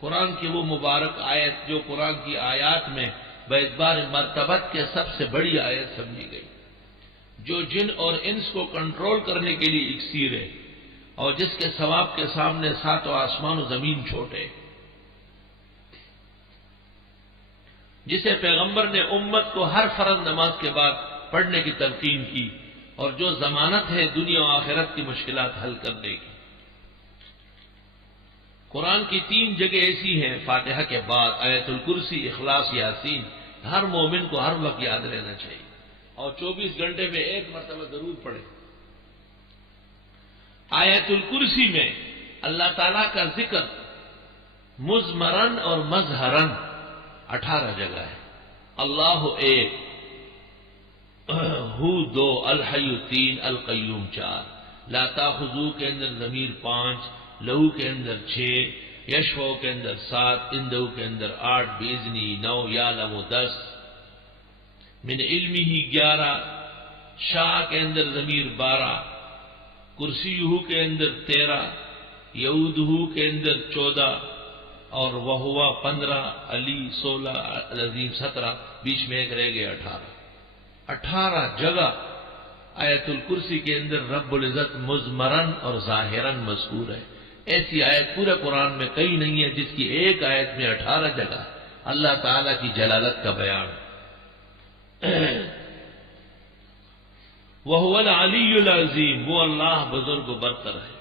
قرآن کی وہ مبارک آیت جو قرآن کی آیات میں باعتبار مرتبت کے سب سے بڑی آیت سمجھی گئی، جو جن اور انس کو کنٹرول کرنے کے لیے اکسیر ہے، اور جس کے ثواب کے سامنے ساتوں آسمان و زمین چھوٹے، جسے پیغمبر نے امت کو ہر فرض نماز کے بعد پڑھنے کی تلقین کی، اور جو ضمانت ہے دنیا و آخرت کی مشکلات حل کرنے کی۔ قرآن کی 3 جگہ ایسی ہیں فاتحہ کے بعد، آیت الکرسی، اخلاص، یاسین، ہر مومن کو ہر وقت یاد رہنا چاہیے، اور 24 گھنٹے میں 1 مرتبہ ضرور پڑھے۔ آیت الکرسی میں اللہ تعالی کا ذکر مضمرن اور مظہرن 18 جگہ ہے۔ اللہ 1، ہو 2، الحی 3، القیوم 4، لا تاخذو کے اندر ضمیر 5، لہو کے اندر 6، یشفع کے اندر 7، اندو کے اندر 8، بیزنی 9، یعلم 10، من علمہ 11، شاہ کے اندر ضمیر 12، کرسیہ کے اندر 13، یعودہ کے اندر 14، اور وہوا 15، علی 16، العظیم 17، بیچ میں ایک رہ گئے 18 جگہ آیت الکرسی کے اندر رب العزت مضمرن اور ظاہرن مذکور ہے۔ ایسی آیت پورے قرآن میں کئی نہیں ہے جس کی ایک آیت میں 18 جگہ اللہ تعالی کی جلالت کا بیان۔ وَهُوَ الْعَلِيُّ الْعَظِيمُ، وہ اللہ بزرگ و برتر ہے۔